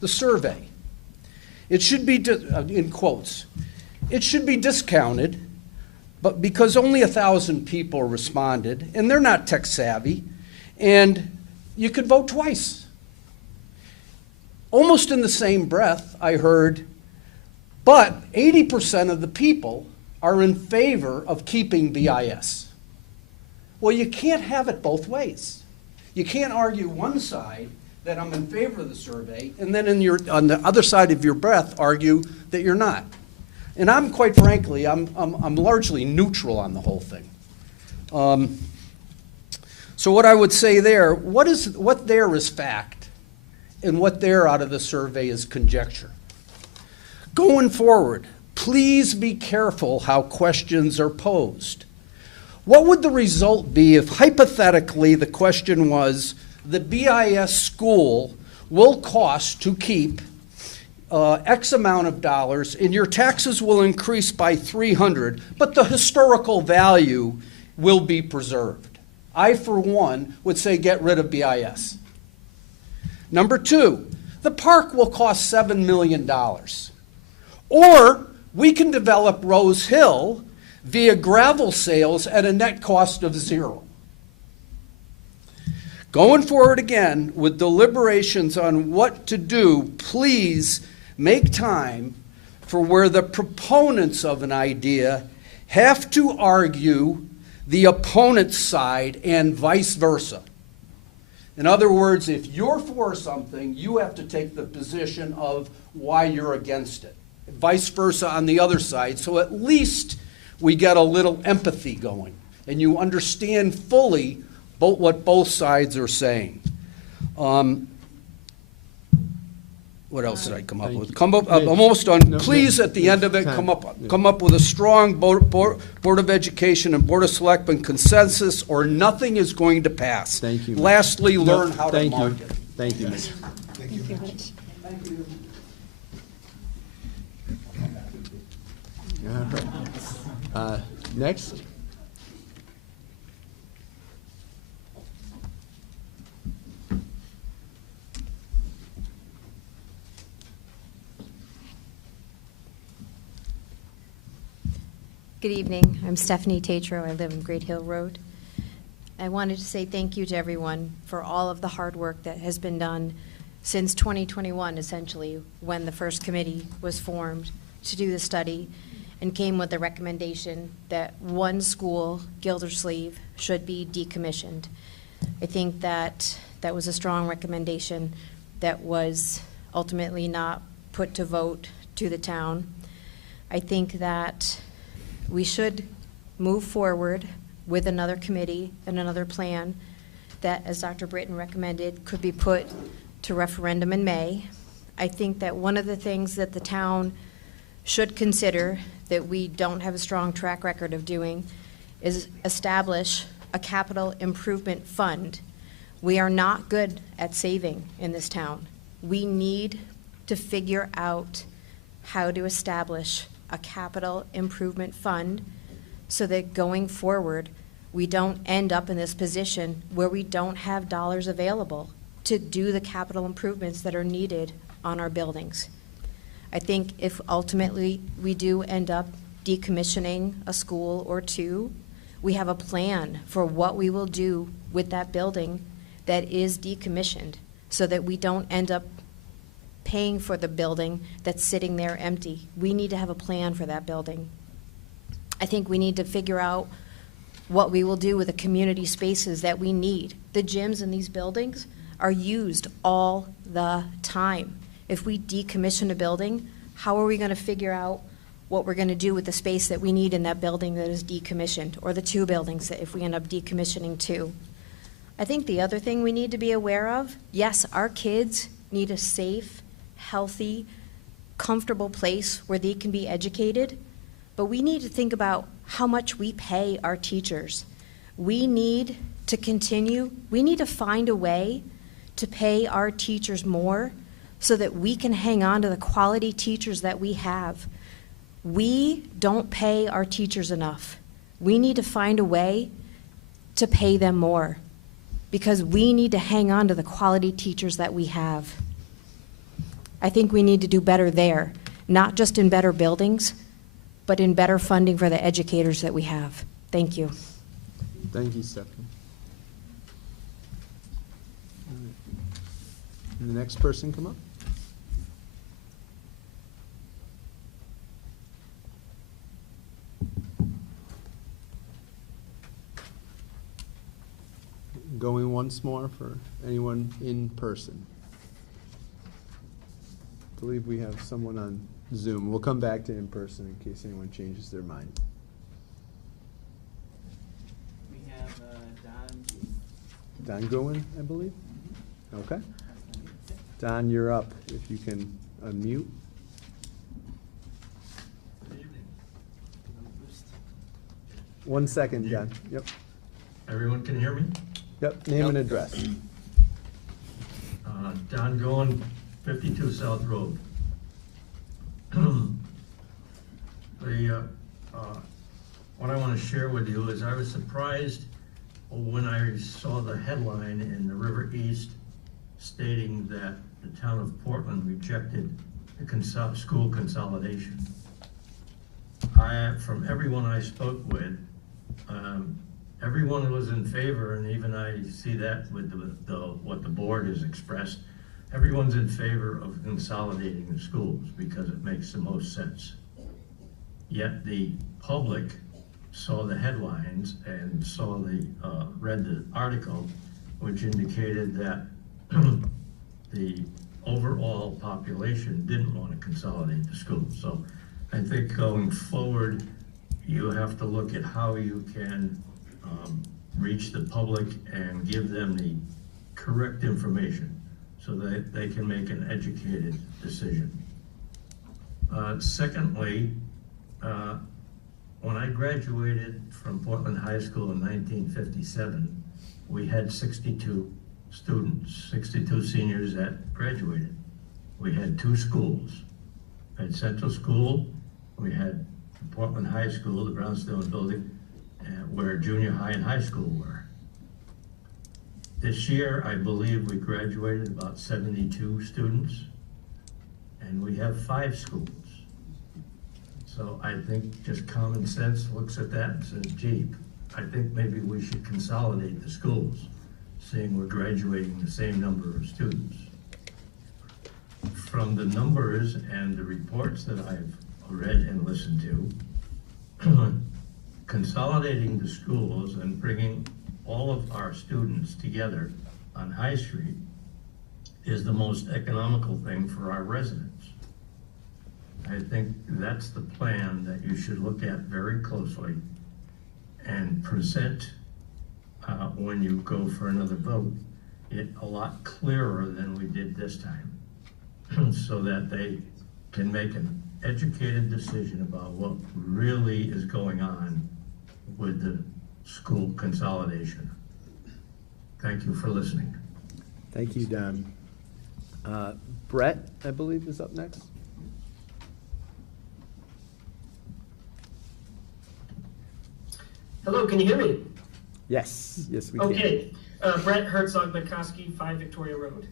The survey. It should be, in quotes, it should be discounted, but because only 1,000 people responded, and they're not tech savvy, and you could vote twice. Almost in the same breath, I heard, but 80% of the people are in favor of keeping BIS. Well, you can't have it both ways. You can't argue one side that I'm in favor of the survey, and then on the other side of your breath argue that you're not. And I'm, quite frankly, I'm largely neutral on the whole thing. So what I would say there, what there is fact, and what there out of the survey is conjecture. Going forward, please be careful how questions are posed. What would the result be if hypothetically the question was, the BIS school will cost to keep X amount of dollars and your taxes will increase by 300, but the historical value will be preserved? I, for one, would say get rid of BIS. Number two, the park will cost $7 million. Or we can develop Rose Hill via gravel sales at a net cost of $0. Going forward again with deliberations on what to do, please make time for where the proponents of an idea have to argue the opponent's side and vice versa. In other words, if you're for something, you have to take the position of why you're against it. Vice versa on the other side, so at least we get a little empathy going and you understand fully what both sides are saying. What else did I come up with? I'm almost done. Please, at the end of it, come up with a strong Board of Education and Board of Selectmen consensus, or nothing is going to pass. Thank you. Lastly, learn how to market. Thank you, Mitch. Thank you very much. Thank you. All right. Next. Good evening. I'm Stephanie Tatro. I live in Great Hill Road. I wanted to say thank you to everyone for all of the hard work that has been done since 2021, essentially, when the first committee was formed to do the study and came with the recommendation that one school, Gildersleeve, should be decommissioned. I think that that was a strong recommendation that was ultimately not put to vote to the town. I think that we should move forward with another committee and another plan that, as Dr. Britton recommended, could be put to referendum in May. I think that one of the things that the town should consider that we don't have a strong track record of doing is establish a capital improvement fund. We are not good at saving in this town. We need to figure out how to establish a capital improvement fund so that going forward, we don't end up in this position where we don't have dollars available to do the capital improvements that are needed on our buildings. I think if ultimately we do end up decommissioning a school or two, we have a plan for what we will do with that building that is decommissioned so that we don't end up paying for the building that's sitting there empty. We need to have a plan for that building. I think we need to figure out what we will do with the community spaces that we need. The gyms in these buildings are used all the time. If we decommission a building, how are we going to figure out what we're going to do with the space that we need in that building that is decommissioned, or the two buildings that if we end up decommissioning two? I think the other thing we need to be aware of, yes, our kids need a safe, healthy, comfortable place where they can be educated, but we need to think about how much we pay our teachers. We need to find a way to pay our teachers more so that we can hang on to the quality teachers that we have. We don't pay our teachers enough. We need to find a way to pay them more because we need to hang on to the quality teachers that we have. I think we need to do better there, not just in better buildings, but in better funding for the educators that we have. Thank you. Thank you, Stephanie. All right. And the next person come up? Going once more for anyone in person. I believe we have someone on Zoom. We'll come back to in person in case anyone changes their mind. We have Don. Don Goin, I believe? Okay. Don, you're up, if you can unmute. One second, John. Yep. Everyone can hear me? Yep, name and address. Don Goin, 52 South Road. What I want to share with you is I was surprised when I saw the headline in the River East stating that the town of Portland rejected the school consolidation. From everyone I spoke with, everyone was in favor, and even I see that with what the board has expressed. Everyone's in favor of consolidating the schools because it makes the most sense. Yet the public saw the headlines and read the article, which indicated that the overall population didn't want to consolidate the schools. So I think going forward, you have to look at how you can reach the public and give them the correct information so that they can make an educated decision. Secondly, when I graduated from Portland High School in 1957, we had 62 students, 62 seniors that graduated. We had two schools. We had Central School, we had Portland High School, the brownstone building, where junior high and high school were. This year, I believe we graduated about 72 students, and we have 5 schools. So I think just common sense looks at that and says, gee, I think maybe we should consolidate the schools, seeing we're graduating the same number of students. From the numbers and the reports that I've read and listened to, consolidating the schools and bringing all of our students together on High Street is the most economical thing for our residents. I think that's the plan that you should look at very closely and present when you go for another vote, it a lot clearer than we did this time, so that they can make an educated decision about what really is going on with the school consolidation. Thank you for listening. Thank you, Don. Brett, I believe, is up next. Hello, can you hear me? Yes, yes, we can. Okay, Brett Herzog Bukowski, 5 Victoria Road.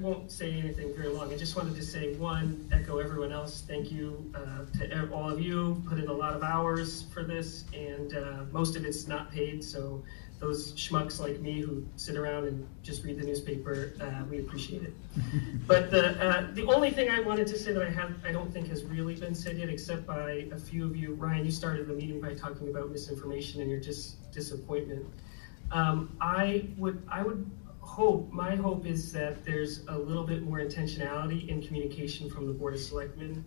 Won't say anything very long. I just wanted to say, one, echo everyone else. Thank you to all of you. Put in a lot of hours for this, and most of it's not paid. So those schmucks like me who sit around and just read the newspaper, we appreciate it. But the only thing I wanted to say that I don't think has really been said yet, except by a few of you. Ryan, you started the meeting by talking about misinformation and your disappointment. I would hope, my hope is that there's a little bit more intentionality in communication from the Board of Selectmen.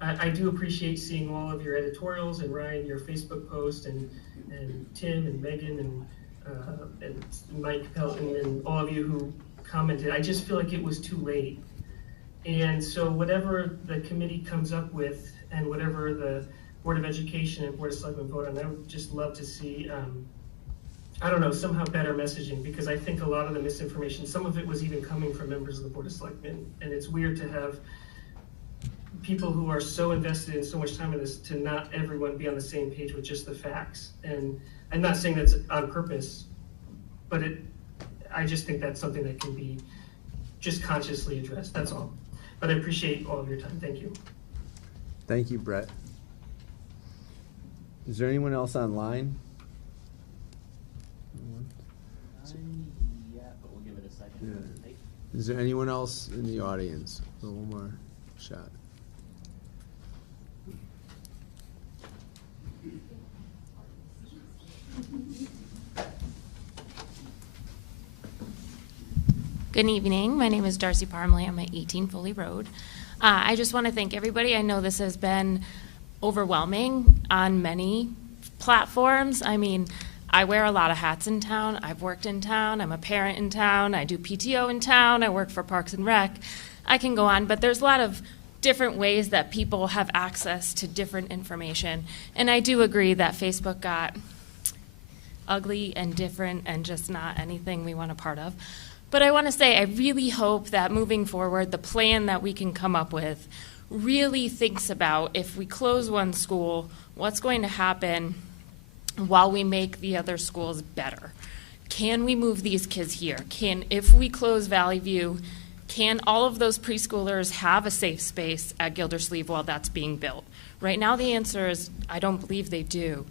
I do appreciate seeing all of your editorials, and Ryan, your Facebook post, and Tim and Megan and Mike Pelton and all of you who commented. I just feel like it was too late. And so whatever the committee comes up with and whatever the Board of Education and Board of Selectmen vote on, I would just love to see I don't know, somehow better messaging, because I think a lot of the misinformation, some of it was even coming from members of the Board of Selectmen, and it's weird to have people who are so invested in so much time in this to not everyone be on the same page with just the facts. And I'm not saying that's on purpose, but I just think that's something that can be just consciously addressed, that's all. But I appreciate all of your time, thank you. Thank you, Brett. Is there anyone else online? Yeah, but we'll give it a second. Yeah. Is there anyone else in the audience? One more shot. Good evening. My name is Darcy Parmley. I'm at 18 Foley Road. I just want to thank everybody. I know this has been overwhelming on many platforms. I mean, I wear a lot of hats in town. I've worked in town. I'm a parent in town. I do PTO in town. I work for Parks and Rec. I can go on, but there's a lot of different ways that people have access to different information. And I do agree that Facebook got ugly and different and just not anything we want a part of. But I want to say I really hope that moving forward, the plan that we can come up with really thinks about if we close one school, what's going to happen while we make the other schools better. Can we move these kids here? If we close Valley View, can all of those preschoolers have a safe space at Gildersleeve while that's being built? Right now the answer is I don't believe they do.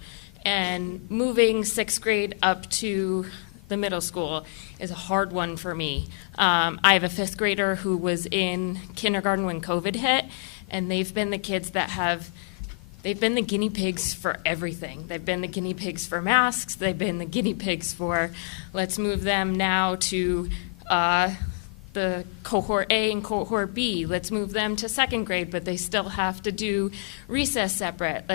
And moving 6th grade up to the middle school is a hard one for me. I have a 5th grader who was in kindergarten when COVID hit, and they've been the kids that they've been the guinea pigs for everything. They've been the guinea pigs for masks. They've been the guinea pigs for, let's move them now to the cohort A and cohort B. Let's move them to 2nd grade, but they still have to do recess separate.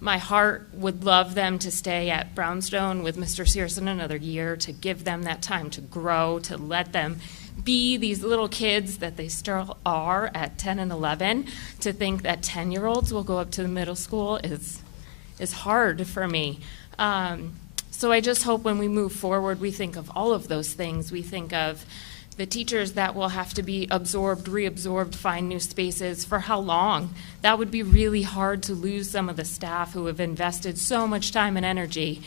My heart would love them to stay at Brownstone with Mr. Searson another year, to give them that time to grow, to let them be these little kids that they still are at 10 and 11. To think that 10-year-olds will go up to the middle school is hard for me. So I just hope when we move forward, we think of all of those things. We think of the teachers that will have to be absorbed, reabsorbed, find new spaces. For how long? That would be really hard to lose some of the staff who have invested so much time and energy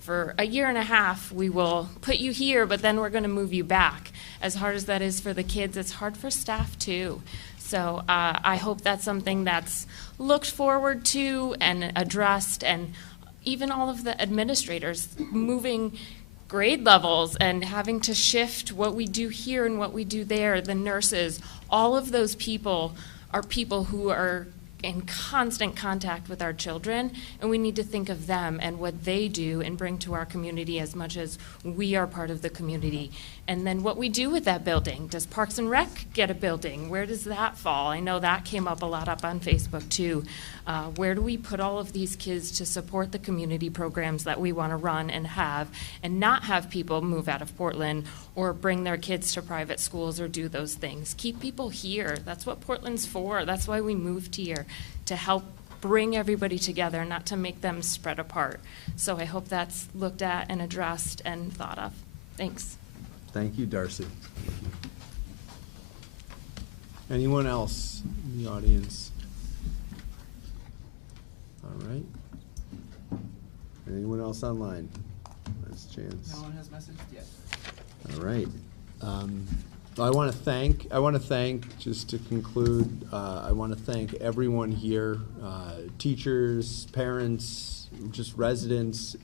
for a year and a half, we will put you here, but then we're gonna move you back. As hard as that is for the kids, it's hard for staff too. So I hope that's something that's looked forward to and addressed, and even all of the administrators moving grade levels and having to shift what we do here and what we do there, the nurses, all of those people are people who are in constant contact with our children, and we need to think of them and what they do and bring to our community as much as we are part of the community. And then what we do with that building. Does Parks and Rec get a building? Where does that fall? I know that came up a lot up on Facebook too. Where do we put all of these kids to support the community programs that we want to run and not have people move out of Portland or bring their kids to private schools or do those things? Keep people here. That's what Portland's for. That's why we moved here, to help bring everybody together, not to make them spread apart. So I hope that's looked at and addressed and thought of. Thanks. Thank you, Darcy. Anyone else in the audience? All right. Anyone else online? Last chance. No one has messaged yet. All right. I want to thank, just to conclude, I want to thank everyone here, teachers, parents, just residents.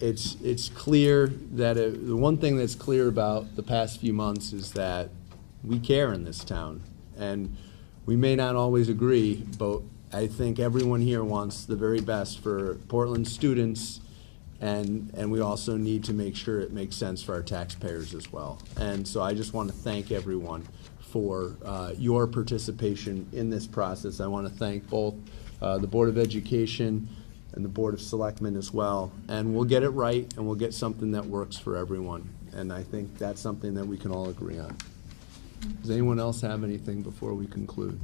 It's clear that the one thing that's clear about the past few months is that we care in this town, and we may not always agree, but I think everyone here wants the very best for Portland students, and we also need to make sure it makes sense for our taxpayers as well. And so I just want to thank everyone for your participation in this process. I want to thank both the Board of Education and the Board of Selectmen as well. And we'll get it right, and we'll get something that works for everyone. And I think that's something that we can all agree on. Does anyone else have anything before we conclude?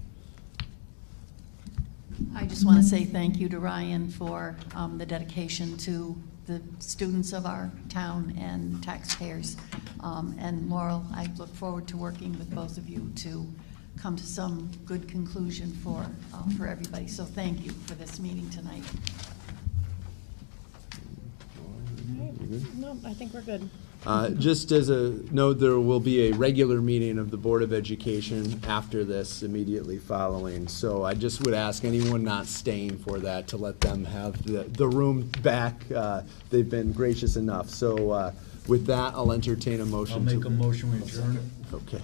I just want to say thank you to Ryan for the dedication to the students of our town and taxpayers. And Laurel, I look forward to working with both of you to come to some good conclusion for everybody. So thank you for this meeting tonight. No, I think we're good. Just as a note, there will be a regular meeting of the Board of Education after this, immediately following. So I just would ask anyone not staying for that to let them have the room back. They've been gracious enough. So with that, I'll entertain a motion. I'll make a motion, we adjourn. Okay.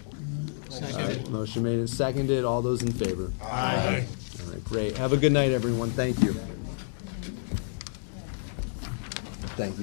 All right, motion made and seconded. All those in favor? Aye. All right, great. Have a good night, everyone. Thank you. Thank you.